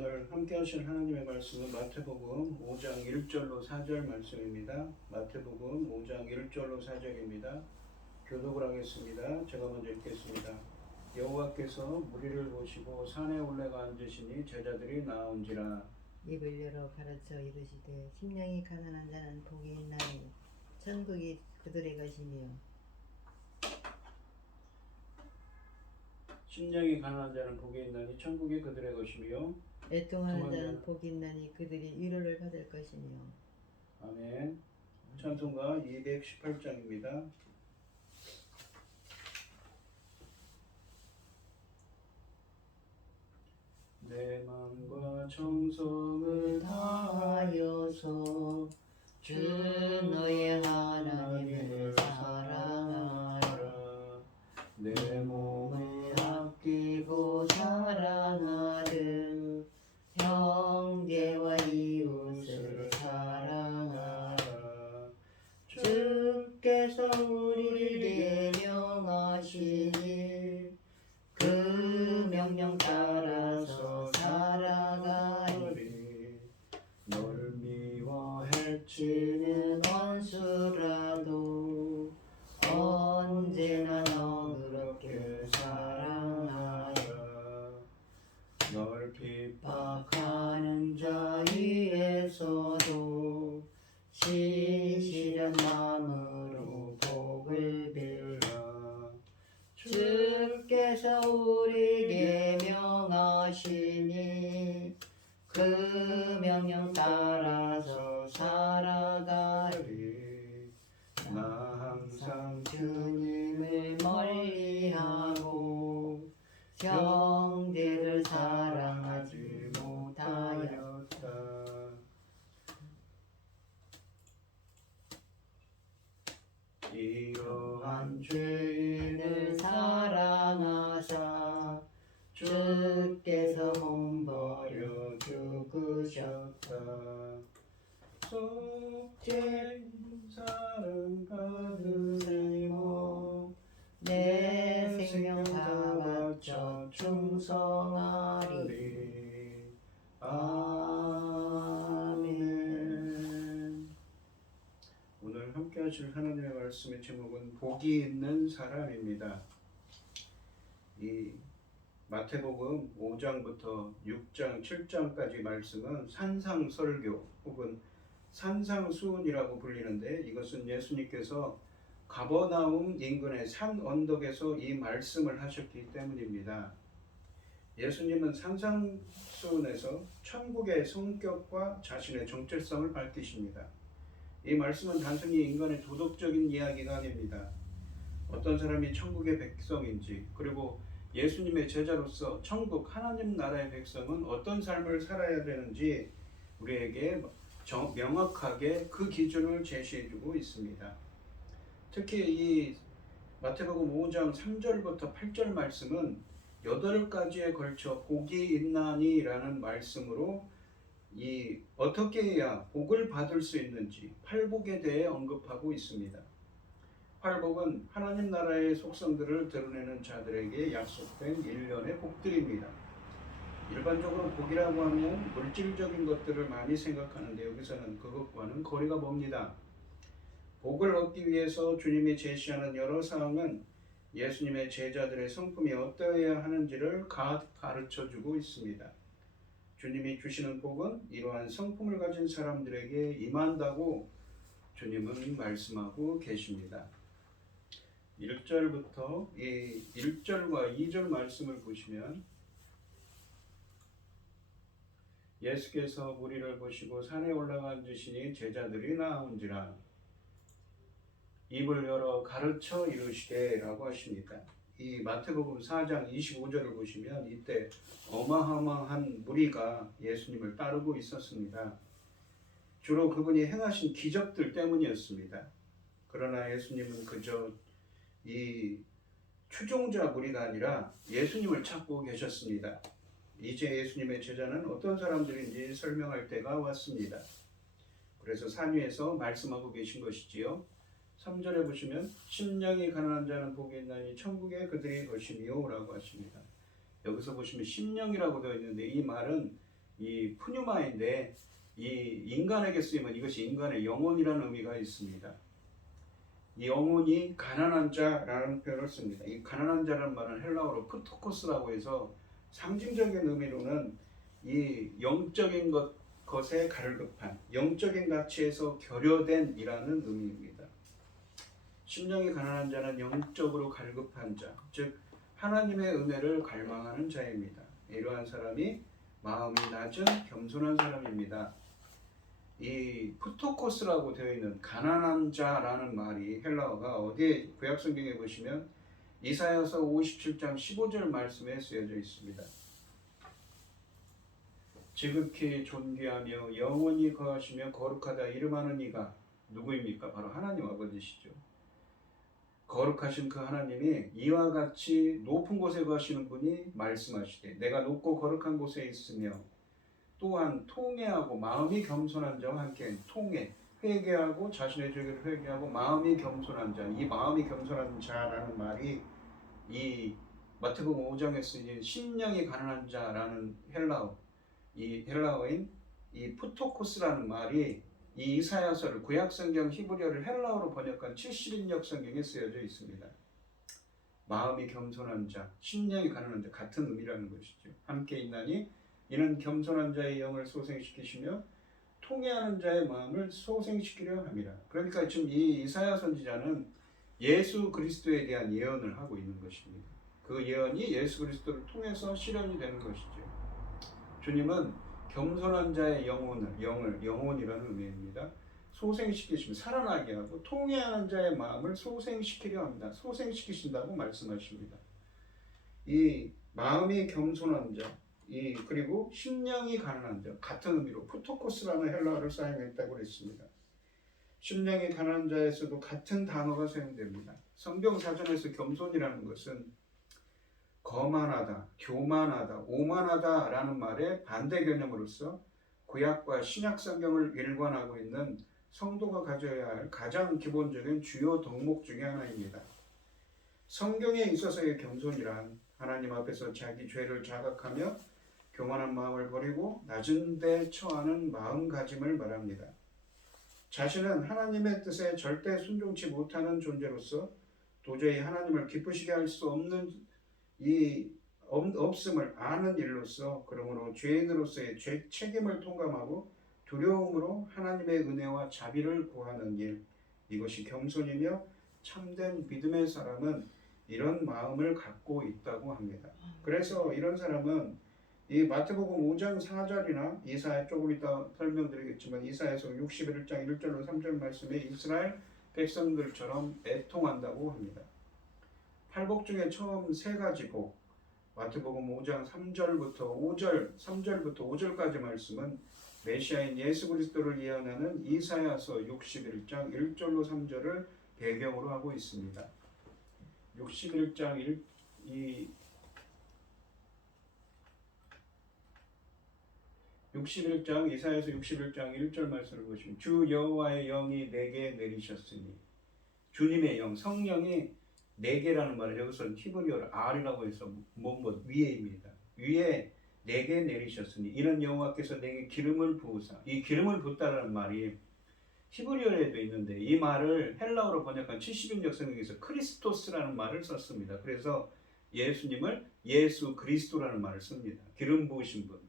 오늘 함께 하실 하나님의 말씀은 마태복음 5장 1절로 4절 말씀입니다. 마태복음 5장 1절로 4절입니다. 교독을 하겠습니다. 제가 먼저 읽겠습니다. 여호와께서 무리를 보시고 산에 올라가 앉으시니 제자들이 나온지라. 입을 열어 가르쳐 이르시되 심령이 가난한 자는 복이 있나니 천국이 그들의 것이며 심령이 가난한 자는 복이 있나니 천국이 그들의 것이며 애통하는 자는 복이 있나니 그들이 위로를 받을 것이며. 아멘. 찬송가 218장입니다. 내 마음과 정성을 다하여서 주 너의 하나님을 사랑하라. 내 몸을 아끼고 사랑하듯 형제와 이웃을 사랑하라. 주께서 우리에게 명하시니 그 명령 따라서 살아가리. 널 미워 해치는 원수라도 언제나 너 그렇게 사랑하라. 널 핍박 박하는 자 위에서도 신실한 마음으로 복을 빌라. 주께서 우리에게 명하시니 그 명령 따라서 살아가리. 나 항상 주님을 멀리하고 형제를 사랑하지 못하였다. 이러한 죄인을 사랑하사 주께서 몸 버려 죽으셨다. 속죄인 사랑 받으리모 내 생명 다 바쳐 충성하리. 아멘. 오늘 함께 하실 하나님의 말씀의 제목은 복이 있는 사람입니다. 이 마태복음 5장부터 6장, 7장까지 말씀은 산상설교 혹은 산상수훈이라고 불리는데, 이것은 예수님께서 가버나움 인근의 산 언덕에서 이 말씀을 하셨기 때문입니다. 예수님은 산상수훈에서 천국의 성격과 자신의 정체성을 밝히십니다. 이 말씀은 단순히 인간의 도덕적인 이야기가 아닙니다. 어떤 사람이 천국의 백성인지, 그리고 예수님의 제자로서 천국 하나님 나라의 백성은 어떤 삶을 살아야 되는지 우리에게 명확하게 그 기준을 제시해주고 있습니다. 특히 이 마태복음 5장 3절부터 8절 말씀은 8가지에 걸쳐 복이 있나니라는 말씀으로 이 어떻게 해야 복을 받을 수 있는지 팔복에 대해 언급하고 있습니다. 팔복은 하나님 나라의 속성들을 드러내는 자들에게 약속된 일련의 복들입니다. 일반적으로 복이라고 하면 물질적인 것들을 많이 생각하는데, 여기서는 그것과는 거리가 멉니다. 복을 얻기 위해서 주님이 제시하는 여러 사항은 예수님의 제자들의 성품이 어떠해야 하는지를 가르쳐주고 있습니다. 주님이 주시는 복은 이러한 성품을 가진 사람들에게 임한다고 주님은 말씀하고 계십니다. 1절부터 이 1절과 2절 말씀을 보시면, 예수께서 무리를 보시고 산에 올라가 앉으시니 제자들이 나온지라. 입을 열어 가르쳐 이르시되 라고 하십니다. 이 마태복음 4장 25절을 보시면 이때 어마어마한 무리가 예수님을 따르고 있었습니다. 주로 그분이 행하신 기적들 때문이었습니다. 그러나 예수님은 그저 이 추종자 무리가 아니라 예수님을 찾고 계셨습니다. 이제 예수님의 제자는 어떤 사람들인지 설명할 때가 왔습니다. 그래서 산 위에서 말씀하고 계신 것이지요. 3절에 보시면 심령이 가난한 자는 복이 있나니 천국에 그들이 것이며 라고 하십니다. 여기서 보시면 심령이라고 되어 있는데, 이 말은 이 푸뉴마인데 이 인간에게 쓰이면 이것이 인간의 영혼이라는 의미가 있습니다. 이 영혼이 가난한 자라는 표현을 씁니다. 이 가난한 자라는 말은 헬라어로 프토코스라고 해서 상징적인 의미로는 이 영적인 것에 갈급한 영적인 가치에서 결여된 이라는 의미입니다. 심령이 가난한 자는 영적으로 갈급한 자, 즉 하나님의 은혜를 갈망하는 자입니다. 이러한 사람이 마음이 낮은 겸손한 사람입니다. 이 푸토코스라고 되어 있는 가난한 자라는 말이 헬라어가 어디에 구약 성경에 보시면 이사야서 57장 15절 말씀에 쓰여져 있습니다. 지극히 존귀하며 영원히 거하시며 거룩하다 이름하는 이가 누구입니까? 바로 하나님 아버지시죠. 거룩하신 그 하나님이 이와 같이 높은 곳에 거하시는 분이 말씀하시되 내가 높고 거룩한 곳에 있으며 또한 통회하고 마음이 겸손한 자와 함께 통회, 회개하고 자신의 죄를 회개하고 마음이 겸손한 자, 이 마음이 겸손한 자라는 말이 이 마태복음 5장에 쓰인 심령이 가난한 자라는 헬라어, 이 헬라어인 이 푸토코스라는 말이 이 이사야서를 구약성경 히브리어를 헬라어로 번역한 70인역 성경에 쓰여져 있습니다. 마음이 겸손한 자, 심령이 가난한 자 같은 의미라는 것이죠. 함께 있나니 이는 겸손한 자의 영을 소생시키시며 통회하는 자의 마음을 소생시키려 함이라. 그러니까 지금 이 이사야 선지자는 예수 그리스도에 대한 예언을 하고 있는 것입니다. 그 예언이 예수 그리스도를 통해서 실현이 되는 것이죠. 주님은 겸손한 자의 영혼이라는 의미입니다. 소생시키시면 살아나게 하고 통회하는 자의 마음을 소생시키려 합니다. 소생시키신다고 말씀하십니다. 이 마음이 겸손한 자, 그리고 심령이 가난한 자 같은 의미로 푸토코스라는 헬라어를 사용했다고 그랬습니다. 심령이 가난한 자에서도 같은 단어가 사용됩니다. 성경 사전에서 겸손이라는 것은 거만하다, 교만하다, 오만하다라는 말의 반대 개념으로서 구약과 신약 성경을 일관하고 있는 성도가 가져야 할 가장 기본적인 주요 덕목 중에 하나입니다. 성경에 있어서의 겸손이란 하나님 앞에서 자기 죄를 자각하며 교만한 마음을 버리고 낮은 데 처하는 마음가짐을 말합니다. 자신은 하나님의 뜻에 절대 순종치 못하는 존재로서 도저히 하나님을 기쁘시게 할 수 없는 없음을 아는 일로서 그러므로 죄인으로서의 책임을 통감하고 두려움으로 하나님의 은혜와 자비를 구하는 일, 이것이 겸손이며 참된 믿음의 사람은 이런 마음을 갖고 있다고 합니다. 그래서 이런 사람은 이 마태복음 5장 4절이나 이사야 조금 이따 설명드리겠지만 이사야서 61장 1절로 3절 말씀에 이스라엘 백성들처럼 애통한다고 합니다. 팔복 중에 처음 세 가지 복, 마태복음 5장 3절부터 5절까지 말씀은 메시아인 예수 그리스도를 예언하는 이사야서 61장 1절로 3절을 배경으로 하고 있습니다. 61장 이사야서 61장 1절 말씀을 보시면 주 여호와의 영이 내게 내리셨으니 주님의 영, 성령이 내게라는 말을 여기서 히브리어로 R이라고 해서 위에입니다. 위에 내게 내리셨으니 이는 여호와께서 내게 기름을 부으사, 이 기름을 붓다라는 말이 히브리어에도 있는데 이 말을 헬라어로 번역한 70인역 성경에서 크리스토스라는 말을 썼습니다. 그래서 예수님을 예수 그리스도라는 말을 씁니다. 기름 부으신 분,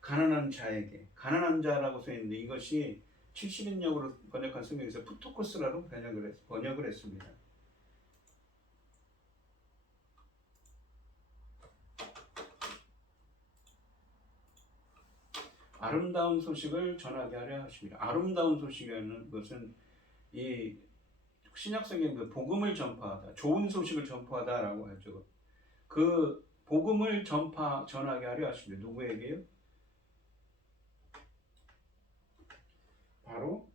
가난한 자에게, 가난한 자라고 써있는데 이것이 70인역으로 번역한 성경에서 푸토코스라고 번역을 했습니다. 아름다운 소식을 전하게 하려 하십니다. 아름다운 소식이라는 것은 이 신약성경 그 복음을 전파하다, 좋은 소식을 전파하다라고 하죠. 그 복음을 전하게 하려 하십니다. 누구에게요? 바로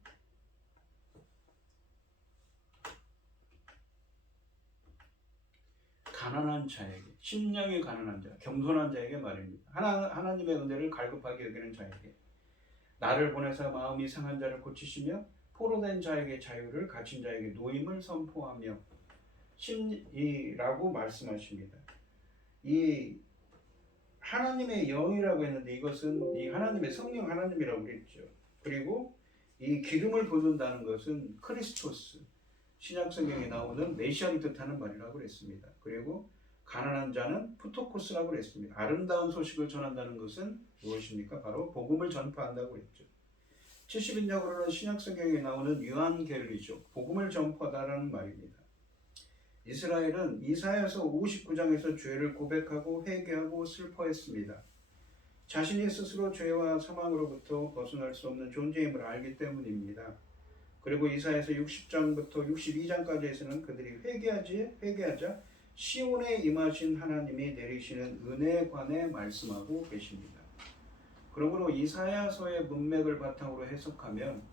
가난한 자에게, 심령이 가난한 자, 겸손한 자에게 말입니다. 하나님의 은혜를 갈급하게 여기는 자에게, 나를 보내사 마음이 상한 자를 고치시며 포로된 자에게 자유를, 갇힌 자에게 노임을 선포하며 라고 말씀하십니다. 이 하나님의 영이라고 했는데 이것은 이 하나님의 성령 하나님이라고 그랬죠. 그리고 이 기름을 붓는다는 것은 크리스토스, 신약 성경에 나오는 메시아를 뜻하는 말이라고 그랬습니다. 그리고 가난한 자는 푸토코스라고 그랬습니다. 아름다운 소식을 전한다는 것은 무엇입니까? 바로 복음을 전파한다고 했죠. 70인역으로는 신약 성경에 나오는 요한겔리죠. 복음을 전파하다라는 말입니다. 이스라엘은 이사야서 59장에서 죄를 고백하고 회개하고 슬퍼했습니다. 자신이 스스로 죄와 사망으로부터 벗어날 수 없는 존재임을 알기 때문입니다. 그리고 이사야서 60장부터 62장까지에서는 그들이 회개하자 시온에 임하신 하나님이 내리시는 은혜에 관해 말씀하고 계십니다. 그러므로 이사야서의 문맥을 바탕으로 해석하면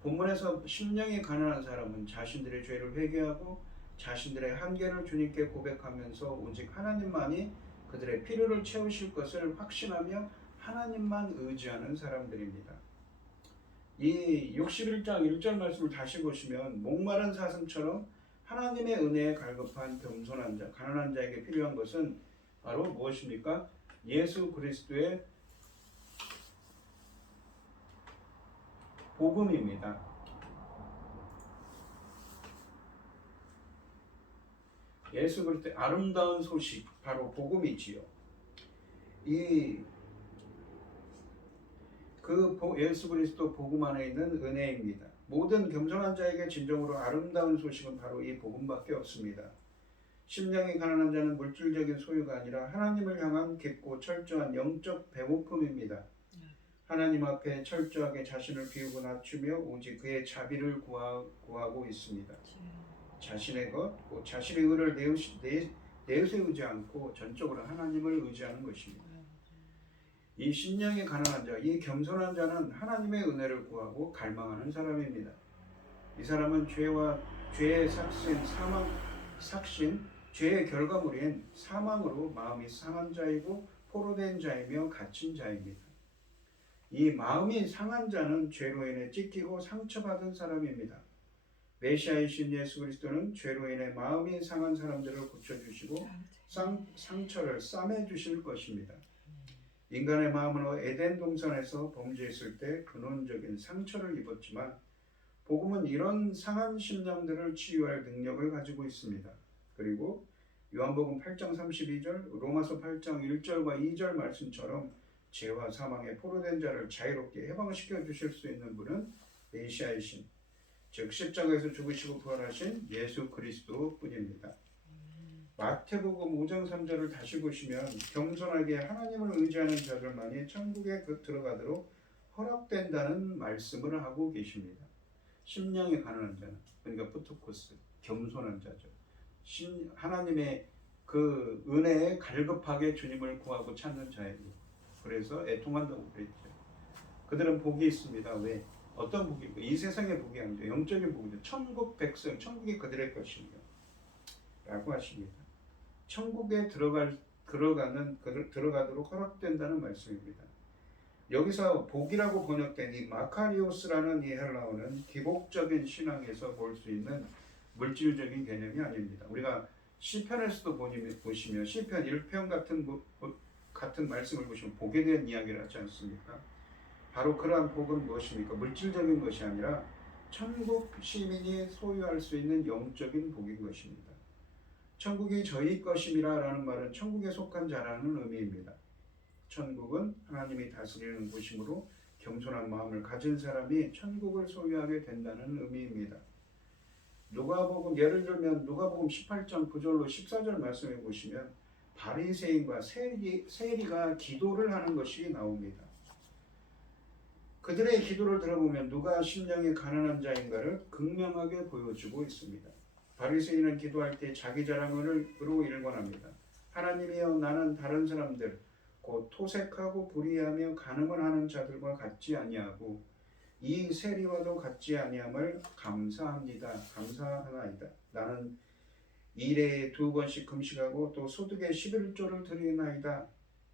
본문에서 심령이 가난한 사람은 자신들의 죄를 회개하고 자신들의 한계를 주님께 고백하면서 오직 하나님만이 그들의 필요를 채우실 것을 확신하며 하나님만 의지하는 사람들입니다. 이 61장 1절 말씀을 다시 보시면 목마른 사슴처럼 하나님의 은혜에 갈급한 겸손한 자, 가난한 자에게 필요한 것은 바로 무엇입니까? 예수 그리스도의 복음입니다. 예수 그리스도의 아름다운 소식, 바로 복음이지요. 예수 그리스도 복음 안에 있는 은혜입니다. 모든 겸손한 자에게 진정으로 아름다운 소식은 바로 이 복음밖에 없습니다. 심령이 가난한 자는 물질적인 소유가 아니라 하나님을 향한 깊고 철저한 영적 배고픔입니다. 하나님 앞에 철저하게 자신을 비우고 낮추며 오직 그의 자비를 구하고 있습니다. 자신의 것, 자신의 의를 내세우지 않고 전적으로 하나님을 의지하는 것입니다. 이 심령이 가난한 자, 이 겸손한 자는 하나님의 은혜를 구하고 갈망하는 사람입니다. 이 사람은 죄의 죄의 결과물인 사망으로 마음이 상한 자이고 포로된 자이며 갇힌 자입니다. 이 마음이 상한 자는 죄로 인해 찢기고 상처받은 사람입니다. 메시아이신 예수 그리스도는 죄로 인해 마음이 상한 사람들을 고쳐주시고 상처를 싸매주실 것입니다. 인간의 마음은 에덴 동산에서 범죄했을 때 근원적인 상처를 입었지만 복음은 이런 상한 심령들을 치유할 능력을 가지고 있습니다. 그리고 요한복음 8장 32절, 로마서 8장 1절과 2절 말씀처럼 죄와 사망에 포로된 자를 자유롭게 해방시켜 주실 수 있는 분은 메시아이신, 즉 십자가에서 죽으시고 부활하신 예수 그리스도 뿐입니다. 마태복음 5장 3절을 다시 보시면 겸손하게 하나님을 의지하는 자들만이 천국에 들어가도록 허락된다는 말씀을 하고 계십니다. 심령이 가난한 자는, 그러니까 푸토코스, 겸손한 자죠. 하나님의 그 은혜에 갈급하게 주님을 구하고 찾는 자예요. 그래서 애통한다고 그랬죠. 그들은 복이 있습니다. 왜? 어떤 복입니까? 이 세상의 복이 아니죠. 영적인 복이죠. 천국 백성, 천국이 그들의 것이며 라고 하십니다. 천국에 들어가도록 허락된다는 말씀입니다. 여기서 복이라고 번역된 이 마카리오스라는 이 헬라어는 기복적인 신앙에서 볼 수 있는 물질적인 개념이 아닙니다. 우리가 시편에서도 보시면 시편 1편 같은 말씀을 보시면 복에 대한 이야기를 하지 않습니까? 바로 그러한 복은 무엇입니까? 물질적인 것이 아니라 천국 시민이 소유할 수 있는 영적인 복인 것입니다. 천국이 저희 것임이라 라는 말은 천국에 속한 자라는 의미입니다. 천국은 하나님이 다스리는 곳이므로 겸손한 마음을 가진 사람이 천국을 소유하게 된다는 의미입니다. 예를 들면 누가복음 18장 9절로 14절 말씀해 보시면 바리새인과 세리가 기도를 하는 것이 나옵니다. 그들의 기도를 들어보면 누가 심령이 가난한 자인가를 극명하게 보여주고 있습니다. 바리새인은 기도할 때 자기 자랑으로 일관합니다. 하나님이여, 나는 다른 사람들 곧 토색하고 불의하며 간음을 하는 자들과 같지 아니하고 이 세리와도 같지 아니함을 감사하나이다. 나는 일에 2번씩 금식하고 또 소득의 11조를 드리나이다.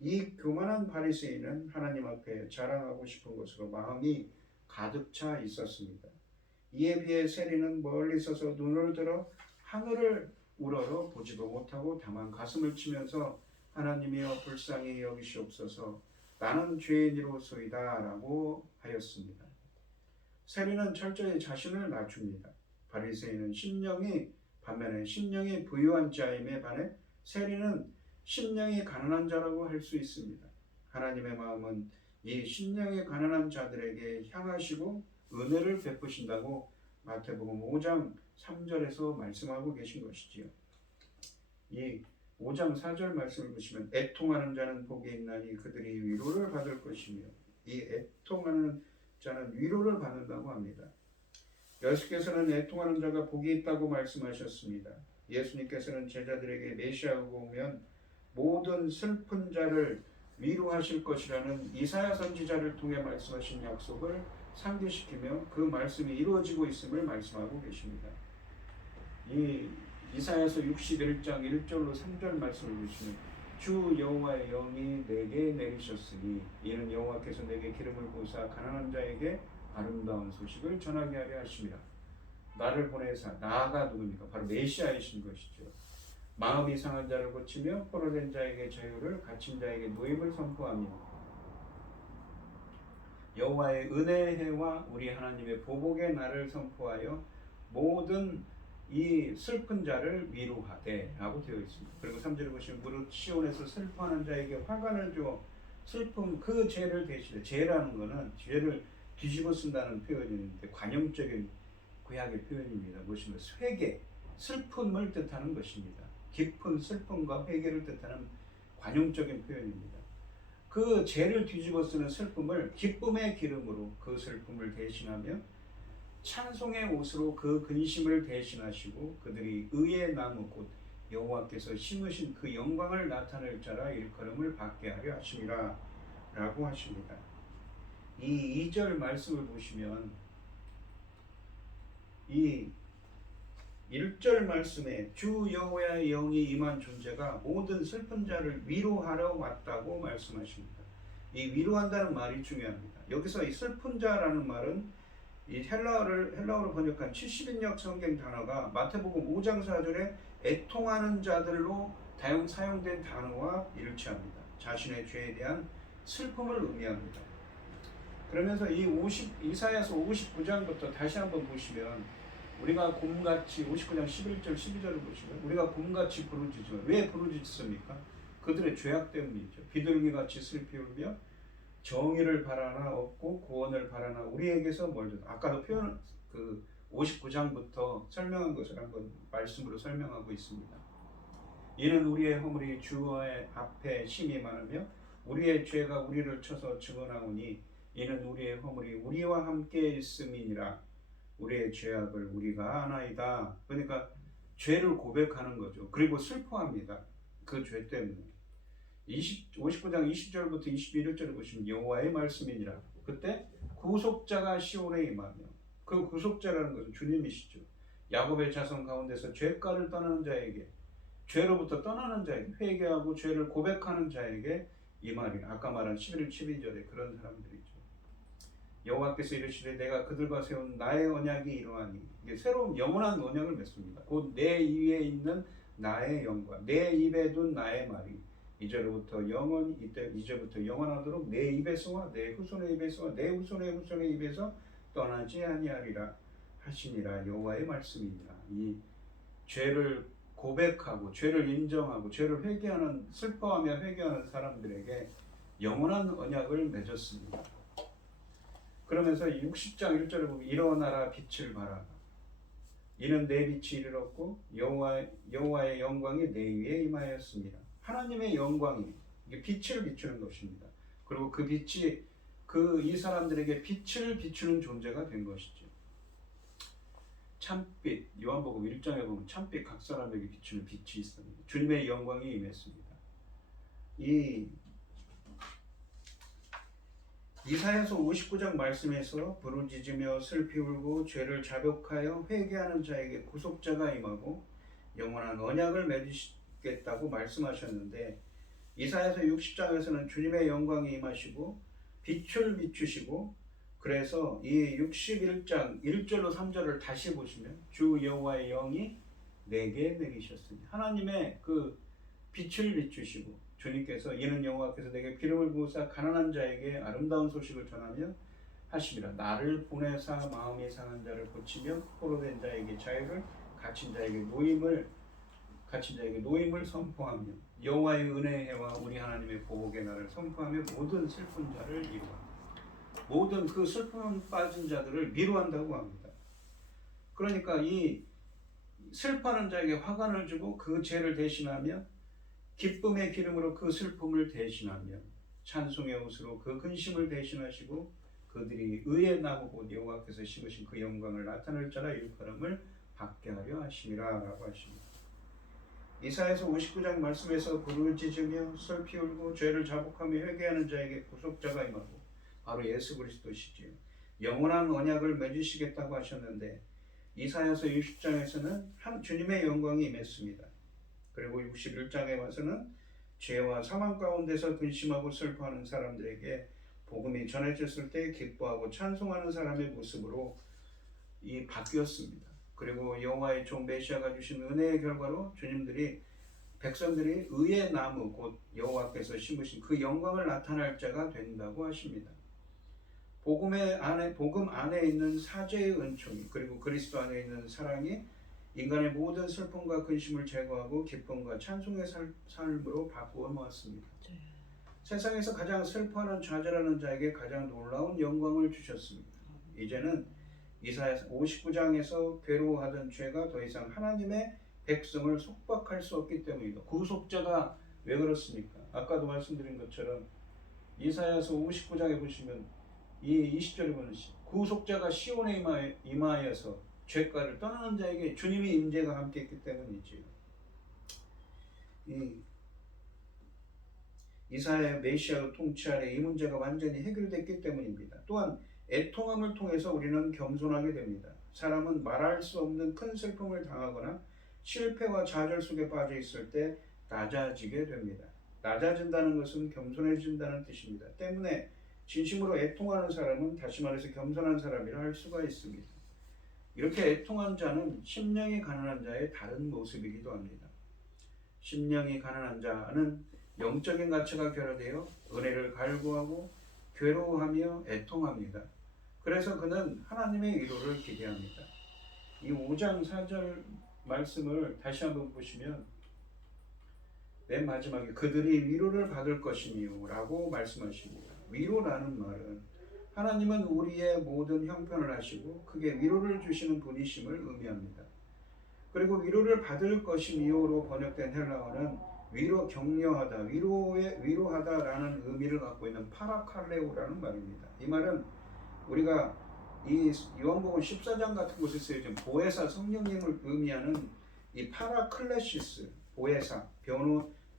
이 교만한 바리새인은 하나님 앞에 자랑하고 싶은 것으로 마음이 가득 차 있었습니다. 이에 비해 세리는 멀리 서서 눈을 들어 하늘을 우러러 보지도 못하고 다만 가슴을 치면서 하나님이여 불쌍히 여기시옵소서. 나는 죄인이로소이다 라고 하였습니다. 세리는 철저히 자신을 낮춥니다. 바리새인은 반면에 심령이 부유한 자임에 반해 세리는 심령이 가난한 자라고 할 수 있습니다. 하나님의 마음은 이 심령이 가난한 자들에게 향하시고 은혜를 베푸신다고 마태복음 5장 3절에서 말씀하고 계신 것이지요. 이 5장 4절 말씀을 보시면 애통하는 자는 복이 있나니 그들이 위로를 받을 것이며, 이 애통하는 자는 위로를 받는다고 합니다. 예수께서는 애통하는 자가 복이 있다고 말씀하셨습니다. 예수님께서는 제자들에게 메시아가 오면 모든 슬픈 자를 위로하실 것이라는 이사야 선지자를 통해 말씀하신 약속을 상기시키며 그 말씀이 이루어지고 있음을 말씀하고 계십니다. 이 이사야서 61장 1절로 3절 말씀을 보시면 주 여호와의 영이 내게 내리셨으니 이는 여호와께서 내게 기름을 부으사 가난한 자에게 아름다운 소식을 전하게 하려 하심이라. 나를 보내사, 나가 누굽니까? 바로 메시아이신 것이죠. 마음이 상한 자를 고치며 포로된 자에게 자유를, 갇힌 자에게 노임을 선포하며 여호와의 은혜의 해와 우리 하나님의 보복의 날을 선포하여 모든 이 슬픈 자를 위로하되 라고 되어 있습니다. 그리고 3절에 보시면 무릇 시온에서 슬퍼하는 자에게 화관을 주어 슬픔 그 죄를 대신해, 죄라는 것은 죄를 뒤집어 쓴다는 표현인데 관용적인 구약의 표현입니다. 무엇이면 회개, 슬픔을 뜻하는 것입니다. 깊은 슬픔과 회개를 뜻하는 관용적인 표현입니다. 그 죄를 뒤집어 쓰는 슬픔을 기쁨의 기름으로 그 슬픔을 대신하며 찬송의 옷으로 그 근심을 대신하시고 그들이 의의 나무 곧 여호와께서 심으신 그 영광을 나타낼 자라 일컬음을 받게 하려 하심이라 라고 하십니다. 이 2절 말씀을 보시면 이 1절 말씀에 주 여호와의 영이 임한 존재가 모든 슬픈 자를 위로하러 왔다고 말씀하십니다. 이 위로한다는 말이 중요합니다. 여기서 이 슬픈 자라는 말은 이 헬라어로 번역한 70인역 성경 단어가 마태복음 5장 4절에 애통하는 자들로 다용 사용된 단어와 일치합니다. 자신의 죄에 대한 슬픔을 의미합니다. 그러면서 이사야서 59장부터 다시 한번 보시면 우리가 곰같이 59장 11절 12절을 보시면 우리가 곰같이 부르짖으면 왜 부르짖습니까? 그들의 죄악 때문이죠. 비둘기같이 슬피 울며 정의를 바라나 없고 구원을 바라나 우리에게서 멀다. 아까도 표현 59장부터 설명한 것을 한번 말씀으로 설명하고 있습니다. 이는 우리의 허물이 주의 앞에 심히 많으며 우리의 죄가 우리를 쳐서 증언하오니 이는 우리의 허물이 우리와 함께 있음이니라. 우리의 죄악을 우리가 아나이다. 그러니까 죄를 고백하는 거죠. 그리고 슬퍼합니다. 그 죄 때문에. 59장 20절부터 21절을 보시면 여호와의 말씀이니라. 그때 구속자가 시온에 임하며, 그 구속자라는 것은 주님이시죠. 야곱의 자손 가운데서 죄가를 떠나는 자에게, 죄로부터 떠나는 자에게, 회개하고 죄를 고백하는 자에게 임하리라. 아까 말한 11, 12절에 그런 사람들이죠. 여호와께서 이르시되 내가 그들과 세운 나의 언약이 이러하니, 이게 새로운 영원한 언약을 맺습니다. 곧 내 위에 있는 나의 영과 내 입에 둔 나의 말이 이제로부터 영원히 이제부터 영원하도록 내 입에서와 내 후손의 입에서와 내 후손의 후손의 입에서 떠나지 아니하리라 하시니라. 여호와의 말씀이니라. 이 죄를 고백하고 죄를 인정하고 죄를 회개하는, 슬퍼하며 회개하는 사람들에게 영원한 언약을 맺었습니다. 그러면서 60장 1절에 보면 일어나라 빛을 발하라. 이는 내 빛이 이르렀고 여호와의 영광이 내 위에 임하였습니다. 하나님의 영광이 빛을 비추는 것입니다. 그리고 그 빛이 이 사람들에게 빛을 비추는 존재가 된 것이죠. 참빛, 요한복음 1장에 보면 참빛 각 사람에게 비추는 빛이 있습니다. 주님의 영광이 임했습니다. 이사야서 59장 말씀에서 부르짖으며 슬피 울고 죄를 자복하여 회개하는 자에게 구속자가 임하고 영원한 언약을 맺으시겠다고 말씀하셨는데, 이사야서 60장에서는 주님의 영광이 임하시고 빛을 비추시고, 그래서 이 61장 1절로 3절을 다시 보시면 주 여호와의 영이 내게 내리셨으니, 하나님의 그 빛을 비추시고 주님께서 이는 여호와께서 내게 기름을 부으사 가난한 자에게 아름다운 소식을 전하며 하심이라. 나를 보내사 마음이 상한 자를 고치며 포로된 자에게 자유를 갇힌 자에게 노임을 선포하며 여호와의 은혜의 해와 우리 하나님의 보복의 날을 선포하며 모든 슬픈 자를 위로한다. 모든 그 슬픔 빠진 자들을 위로한다고 합니다. 그러니까 이 슬퍼하는 자에게 화관을 주고 그 죄를 대신하며 기쁨의 기름으로 그 슬픔을 대신하며 찬송의 옷으로 그 근심을 대신하시고 그들이 의의 나무 곧 여호와께서 심으신 그 영광을 나타낼 자라 일컬음을 받게 하려 하심이라 라고 하십니다. 이사야서 59장 말씀에서 부르짖으며 슬피 울고 죄를 자복하며 회개하는 자에게 구속자가 임하고 바로 예수 그리스도시지요. 영원한 언약을 맺으시겠다고 하셨는데 이사야서 60장에서는 주님의 영광이 임했습니다. 그리고 61장에 와서는 죄와 사망 가운데서 근심하고 슬퍼하는 사람들에게 복음이 전해졌을 때 기뻐하고 찬송하는 사람의 모습으로 바뀌었습니다. 그리고 여호와의 종 메시아가 주신 은혜의 결과로 백성들이 의의 나무 곧 여호와께서 심으신 그 영광을 나타낼 자가 된다고 하십니다. 복음 안에 있는 사죄의 은총이 그리고 그리스도 안에 있는 사랑이 인간의 모든 슬픔과 근심을 제거하고 기쁨과 찬송의 삶으로 바꾸어 놓았습니다. 세상에서 가장 슬퍼하는 좌절하는 자에게 가장 놀라운 영광을 주셨습니다. 이제는 이사야 59장에서 괴로워하던 죄가 더 이상 하나님의 백성을 속박할 수 없기 때문이다. 구속자가 왜 그렇습니까? 아까도 말씀드린 것처럼 이사야서 59장에 보시면 이 20절에 보면 구속자가 시온에 임하여서 죄가를 떠나는 자에게 주님의 임재가 함께했기 때문이지요. 이사야의 메시아의 통치 아래 이 문제가 완전히 해결됐기 때문입니다. 또한 애통함을 통해서 우리는 겸손하게 됩니다. 사람은 말할 수 없는 큰 슬픔을 당하거나 실패와 좌절 속에 빠져 있을 때 낮아지게 됩니다. 낮아진다는 것은 겸손해진다는 뜻입니다. 때문에 진심으로 애통하는 사람은 다시 말해서 겸손한 사람이라 할 수가 있습니다. 이렇게 애통한 자는 심령이 가난한 자의 다른 모습이기도 합니다. 심령이 가난한 자는 영적인 가치가 결여되어 은혜를 갈구하고 괴로워하며 애통합니다. 그래서 그는 하나님의 위로를 기대합니다. 이 5장 4절 말씀을 다시 한번 보시면 맨 마지막에 그들이 위로를 받을 것이니요 라고 말씀하십니다. 위로라는 말은 하나님은 우리의 모든 형편을 하시고 그게 위로를 주시는 분이심을 의미합니다. 그리고 위로를 받을 것이니요로 번역된 헬라어는 위로 격려하다, 위로하다라는 의미를 갖고 있는 파라칼레오라는 말입니다. 이 말은 우리가 이 요한복음 14장 같은 곳에 쓰여진 보혜사 성령님을 의미하는 이 파라클레시스, 보혜사,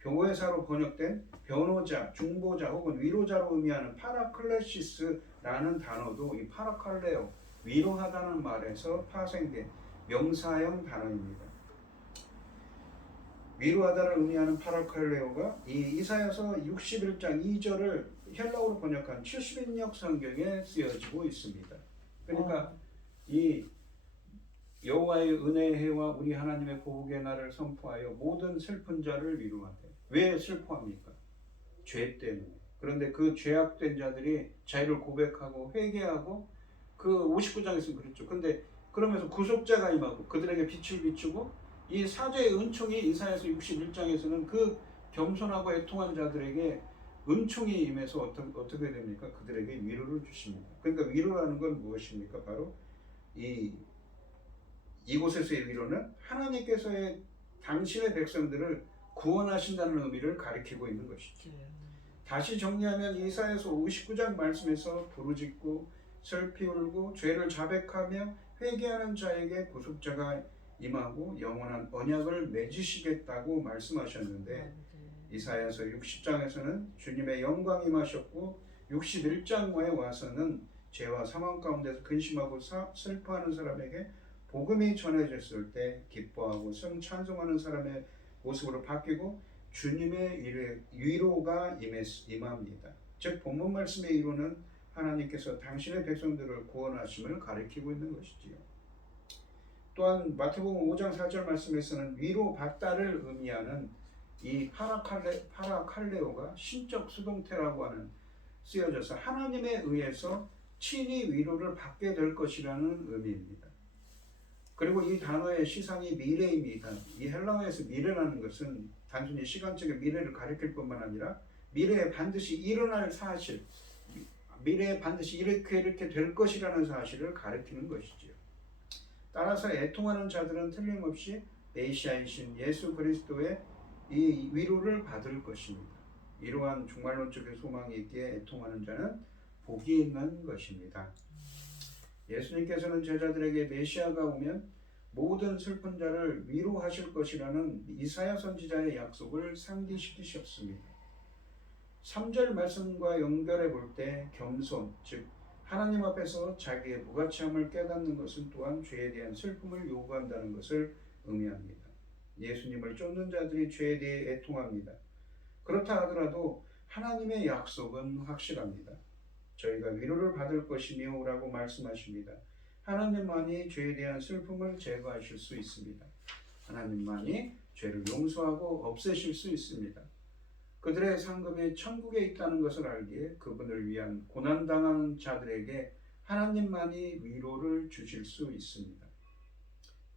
보혜사로 번역된 변호자, 중보자 혹은 위로자로 의미하는 파라클레시스라는 단어도 이 파라칼레오, 위로하다는 말에서 파생된 명사형 단어입니다. 위로하다를 의미하는 파라칼레오가 이 이사야서 61장 2절을 헬라어로 번역한 70인역 성경에 쓰여지고 있습니다. 그러니까 이 여호와의 은혜의 해와 우리 하나님의 보복의 날을 선포하여 모든 슬픈 자를 위로하되. 왜 슬퍼합니까? 죄 때문에. 그런데 그 죄악된 자들이 자유를 고백하고 회개하고 그 59장에서는 그랬죠. 근데 그러면서 구속자가 임하고 그들에게 빛을 비추고 이 사죄의 은총이 이사야서 61장에서는 그 겸손하고 애통한 자들에게 은총이 임해서 어떻게 됩니까? 그들에게 위로를 주십니다. 그러니까 위로라는 건 무엇입니까? 바로 이곳에서의 위로는 하나님께서의 당신의 백성들을 구원하신다는 의미를 가리키고 있는 것이죠. 다시 정리하면 이사야서 59장 말씀에서 부르짖고 슬피 울고 죄를 자백하며 회개하는 자에게 구속자가 임하고 영원한 언약을 맺으시겠다고 말씀하셨는데 이사야서 60장에서는 주님의 영광이 임하셨고 61장에 와서는 죄와 사망 가운데서 근심하고 슬퍼하는 사람에게 복음이 전해졌을 때 기뻐하고 찬송하는 사람의 모습으로 바뀌고 주님의 위로가 임합니다. 즉 본문 말씀의 위로는 하나님께서 당신의 백성들을 구원하심을 가리키고 있는 것이지요. 또한 마태복음 5장 4절 말씀에서는 위로받다를 의미하는 이 파라칼레오가 신적 수동태라고 하는 쓰여져서 하나님에 의해서 친히 위로를 받게 될 것이라는 의미입니다. 그리고 이 단어의 시상이 미래입니다. 이 헬라어에서 미래라는 것은 단순히 시간적인 미래를 가리킬 뿐만 아니라 미래에 반드시 일어날 사실, 미래에 반드시 이렇게 될 것이라는 사실을 가리키는 것이지요. 따라서 애통하는 자들은 틀림없이 메시아이신 예수 그리스도의 이 위로를 받을 것입니다. 이러한 종말론적인 소망이 있기에 애통하는 자는 복이 있는 것입니다. 예수님께서는 제자들에게 메시아가 오면 모든 슬픈 자를 위로하실 것이라는 이사야 선지자의 약속을 상기시키셨습니다. 3절 말씀과 연결해 볼 때 겸손, 즉 하나님 앞에서 자기의 무가치함을 깨닫는 것은 또한 죄에 대한 슬픔을 요구한다는 것을 의미합니다. 예수님을 쫓는 자들이 죄에 대해 애통합니다. 그렇다 하더라도 하나님의 약속은 확실합니다. 저희가 위로를 받을 것이며 라고 말씀하십니다. 하나님만이 죄에 대한 슬픔을 제거하실 수 있습니다. 하나님만이 죄를 용서하고 없애실 수 있습니다. 그들의 상급이 천국에 있다는 것을 알기에 그분을 위한 고난당한 자들에게 하나님만이 위로를 주실 수 있습니다.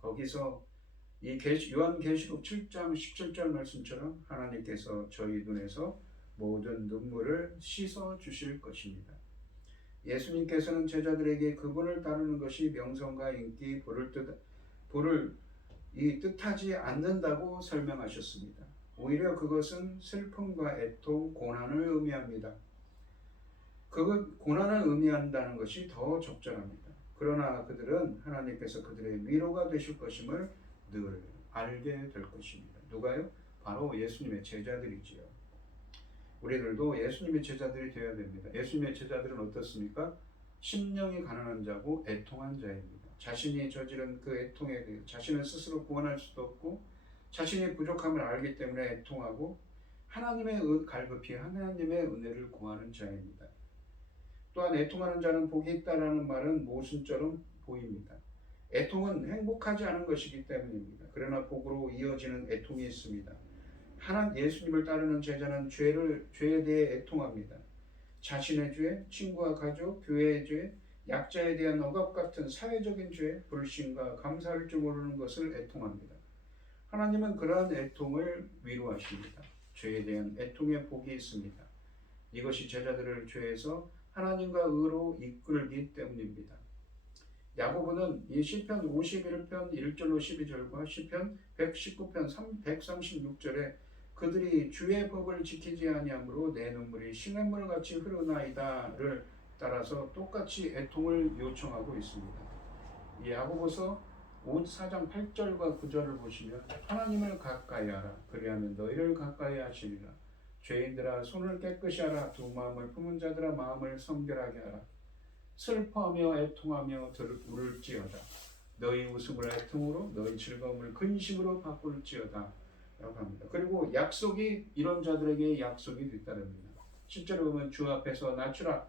거기서 이 요한계시록 7장 17절 말씀처럼 하나님께서 저희 눈에서 모든 눈물을 씻어 주실 것입니다. 예수님께서는 제자들에게 그분을 따르는 것이 명성과 인기, 부를 뜻하지 않는다고 설명하셨습니다. 오히려 그것은 슬픔과 애통, 고난을 의미합니다. 고난을 의미한다는 것이 더 적절합니다. 그러나 그들은 하나님께서 그들의 위로가 되실 것임을 늘 알게 될 것입니다. 누가요? 바로 예수님의 제자들이지요. 우리들도 예수님의 제자들이 되어야 됩니다. 예수님의 제자들은 어떻습니까? 심령이 가난한 자고 애통한 자입니다. 자신이 저지른 그 애통에 대해 자신을 스스로 구원할 수도 없고 자신의 부족함을 알기 때문에 애통하고 갈급히 하나님의 은혜를 구하는 자입니다. 또한 애통하는 자는 복이 있다라는 말은 모순처럼 보입니다. 애통은 행복하지 않은 것이기 때문입니다. 그러나 복으로 이어지는 애통이 있습니다. 예수님을 따르는 제자는 죄에 대해 애통합니다. 자신의 죄, 친구와 가족, 교회의 죄, 약자에 대한 억압 같은 사회적인 죄, 불신과 감사할 줄 모르는 것을 애통합니다. 하나님은 그러한 애통을 위로하십니다. 죄에 대한 애통의 복이 있습니다. 이것이 제자들을 죄에서 하나님과 의로 이끌기 때문입니다. 야고보는 이 시편 51편 1절로 12절과 시편 119편 136절에 그들이 주의 법을 지키지 아니하므로 내 눈물이 시냇물같이 흐르나이다를 따라서 똑같이 애통을 요청하고 있습니다. 이 야고보서 4장 8절과 9절을 보시면 하나님을 가까이 하라 그리하면 너희를 가까이 하시리라. 죄인들아 손을 깨끗이 하라. 두 마음을 품은 자들아 마음을 성결하게 하라. 슬퍼하며 애통하며 울을지어다. 너희 웃음을 애통으로 너희 즐거움을 근심으로 바꿀지어다 라고 합니다. 그리고 약속이 이런 자들에게 약속이 뒤따릅니다. 10절에 보면 주 앞에서 낮추라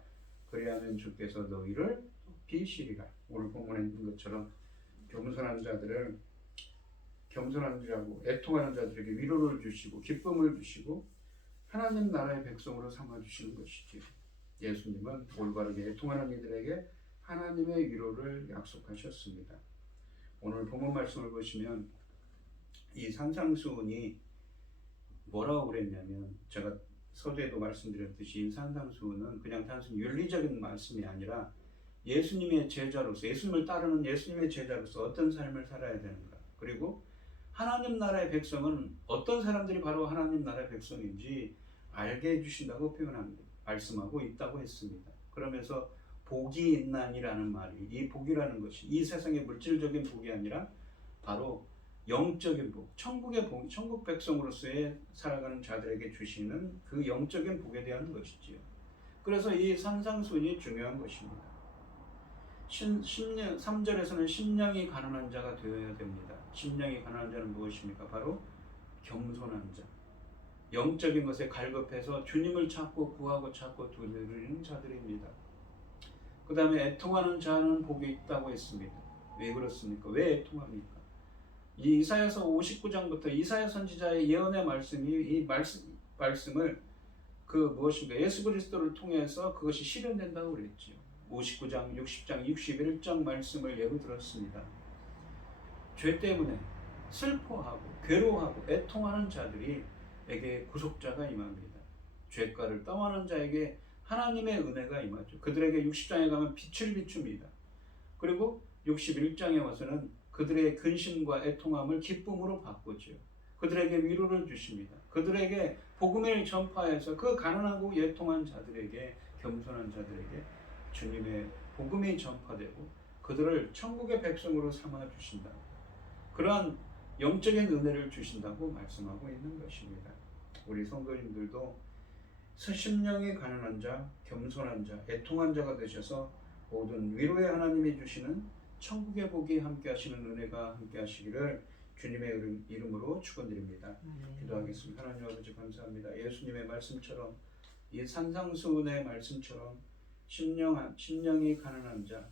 그리하면 주께서 너희를 비시리라. 오늘 본문에 있는 것처럼 겸손한 자고 애통하는 자들에게 위로를 주시고 기쁨을 주시고 하나님 나라의 백성으로 삼아주시는 것이지요. 예수님은 올바르게 애통하는 이들에게 하나님의 위로를 약속하셨습니다. 오늘 본문 말씀을 보시면 이 산상수훈이 뭐라고 그랬냐면 제가 서두에도 말씀드렸듯이 이 산상수훈은 그냥 단순히 윤리적인 말씀이 아니라 예수님의 제자로서 예수님을 따르는 예수님의 제자로서 어떤 삶을 살아야 되는가 그리고 하나님 나라의 백성은 어떤 사람들이 바로 하나님 나라의 백성인지 알게 해주신다고 표현합니다. 말씀하고 있다고 했습니다. 그러면서 복이 있나니라는 말이 이 복이라는 것이 이 세상의 물질적인 복이 아니라 바로 영적인 복, 천국의 복, 천국 백성으로서의 살아가는 자들에게 주시는 그 영적인 복에 대한 것이지요. 그래서 이 산상수훈이 중요한 것입니다. 3절에서는 심령이 가난한 자가 되어야 됩니다. 심령이 가난한 자는 무엇입니까? 바로 겸손한 자. 영적인 것에 갈급해서 주님을 찾고 구하고 찾고 두드리는 자들입니다. 그 다음에 애통하는 자는 복이 있다고 했습니다. 왜 그렇습니까? 왜 애통합니까? 이 이사야서 59장부터 이사야 선지자의 예언의 말씀이 이 말씀을 그 무엇인가 예수 그리스도를 통해서 그것이 실현된다고 그랬지요. 59장, 60장, 61장 말씀을 예로 들었습니다. 죄 때문에 슬퍼하고 괴로워하고 애통하는 자들에게 구속자가 임합니다. 죄가를 떠나는 자에게 하나님의 은혜가 임하죠. 그들에게 60장에 가면 빛을 비춥니다. 그리고 61장에 와서는 그들의 근심과 애통함을 기쁨으로 바꾸죠. 그들에게 위로를 주십니다. 그들에게 복음을 전파해서 그 가난하고 애통한 자들에게, 겸손한 자들에게 주님의 복음이 전파되고 그들을 천국의 백성으로 삼아 주신다. 그러한 영적인 은혜를 주신다고 말씀하고 있는 것입니다. 우리 성도님들도 심령이 가난한 자, 겸손한 자, 애통한 자가 되셔서 모든 위로의 하나님이 주시는 천국의 복이 함께 하시는 은혜가 함께 하시기를 주님의 이름으로 축원드립니다. 기도하겠습니다. 하나님 아버지 감사합니다. 예수님의 말씀처럼 이 산상수훈의 말씀처럼 심령이 가난한 자,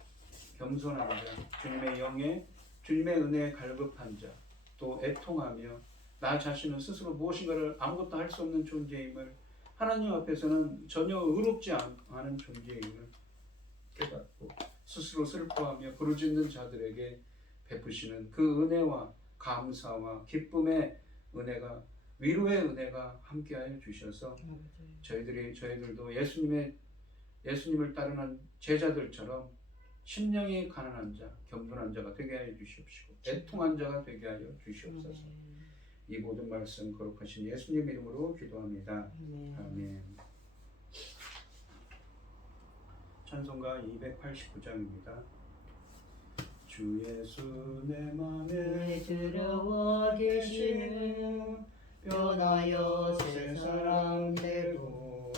겸손한 자, 주님의 영에 주님의 은혜에 갈급한 자, 또 애통하며 나 자신은 스스로 무엇인가를 아무것도 할 수 없는 존재임을 하나님 앞에서는 전혀 의롭지 않은 존재임을 깨닫고 스스로 슬퍼하며 부르짖는 자들에게 베푸시는 그 은혜와 감사와 기쁨의 은혜가 위로의 은혜가 함께하여 주셔서 저희들도 예수님을 따르는 제자들처럼 심령이 가난한 자, 겸손한 자가 되게 하여 주시옵시고 애통한 자가 되게 하여 주시옵소서. 이 모든 말씀 거룩하신 예수님 이름으로 기도합니다. 아멘. 찬송가 289장입니다. 주 예수 내 맘에 들어와 계시는 변하여 새 사람대로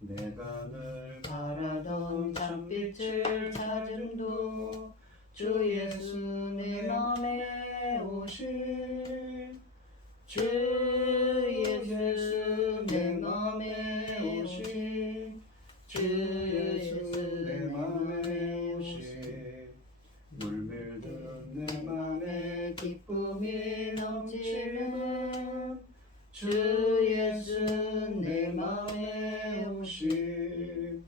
내가 늘 바라던 참빛을 찾음도 주 예수 내 맘에 오신 주 예수 내 맘에 오신 주 예수 내 맘에 오신 물밀듯 내 맘에 기쁨이 넘치는 주 예수 내 맘에 오신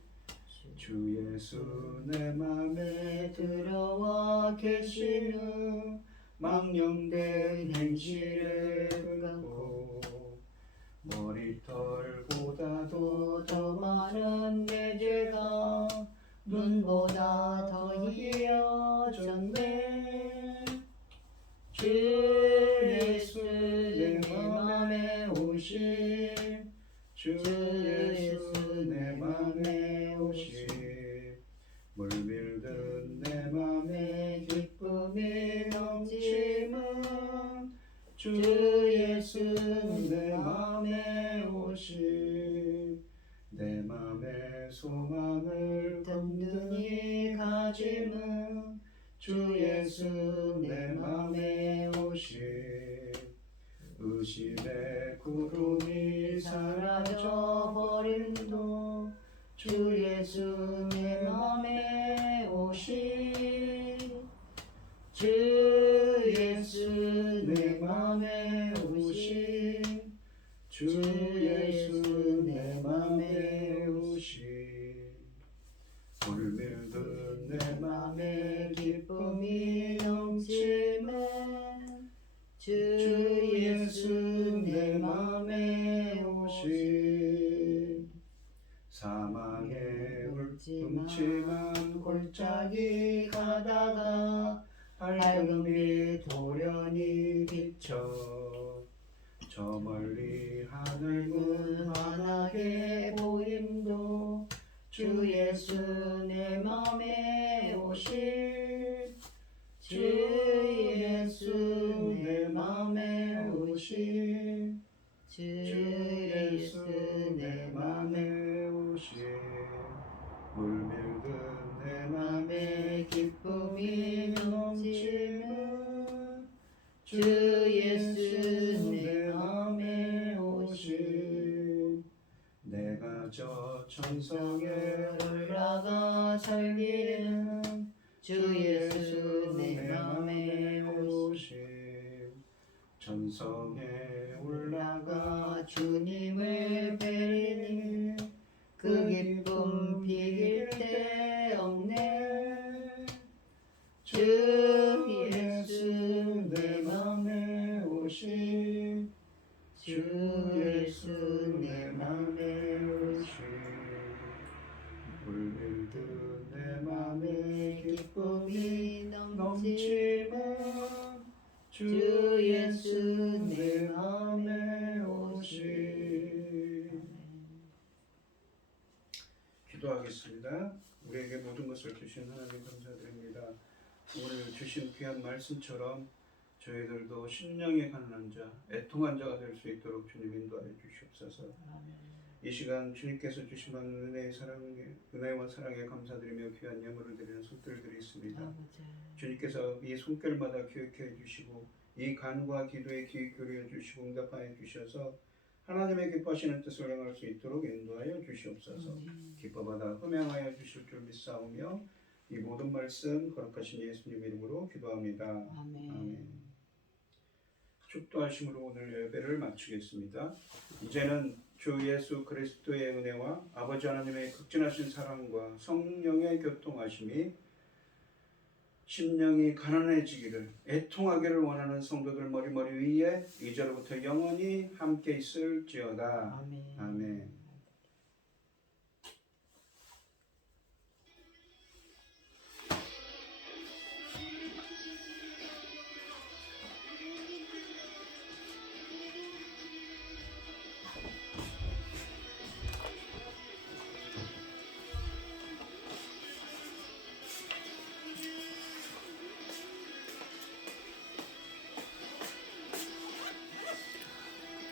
주 예수 내 맘에 들어와 계시는 망령된 행실을 끊고 머리털보다도 더 많은 내 죄가 눈보다 더 희어졌네. 주 예수 내 맘에 오신 주 예수 내 맘에 오신 물밀듯 내 맘에 기쁨이 넘치는 주 예수 내 맘에 오신 내 맘의 소망을 든든히 가지는 주 예수 내 맘에 오신 의심의 구름이 사라져 버림도 주 예수 내 맘에 오신 주 예수 내 맘에 오신 주 예수 내 맘에 오신 물밀듯 내 맘에 기쁨이 넘치는 주 예수 내 맘에 오신 사망의 음침한 골짜기 가다가 밝음이 돌연히 비쳐 저 멀리 하늘문 환하게 보임도 주 예수 내 맘에 오신 주 예수 내 맘에 오신 주 예수 내 맘에 오신 물밀듯 내 맘에 기쁨이 넘치는 주 예수 내 맘에 오신 내가 저 천성에 올라가 살기는 주 예수 내 맘에 오신 전성에 올라가 주님을 뵈니 그 기쁨 비길 데 없네. 주 예수 내 맘에 오신 주 예수 내 맘에 오신 물들듯 내 맘에 기쁨이 넘치면 주 예수 내 맘에 오신. 기도하겠습니다. 우리에게 모든 것을 주신 하나님 감사드립니다. 오늘 주신 귀한 말씀처럼 저희들도 심령에 가난한 자, 애통한 자가 될 수 있도록 주님 인도하여 주시옵소서. 이 시간 주님께서 주신 많은 은혜와 사랑에 감사드리며 귀한 예물을 드리는 손길들이 있습니다. 주님께서 이 손길마다 기억해 주시고 이 간과 기도에 귀 기울여 주시고 응답하여 주셔서 하나님의 기뻐하시는 뜻을 행할 수 있도록 인도하여 주시옵소서. 기뻐받아 흠양하여 주실 줄 믿사오며 이 모든 말씀 거룩하신 예수님 이름으로 기도합니다. 아멘. 축도하심으로 오늘 예배를 마치겠습니다. 이제는 주 예수 그리스도의 은혜와 아버지 하나님의 극진하신 사랑과 성령의 교통하심이 심령이 가난해지기를 애통하기를 원하는 성도들 머리머리 위에 이제로부터 영원히 함께 있을지어다. 아멘.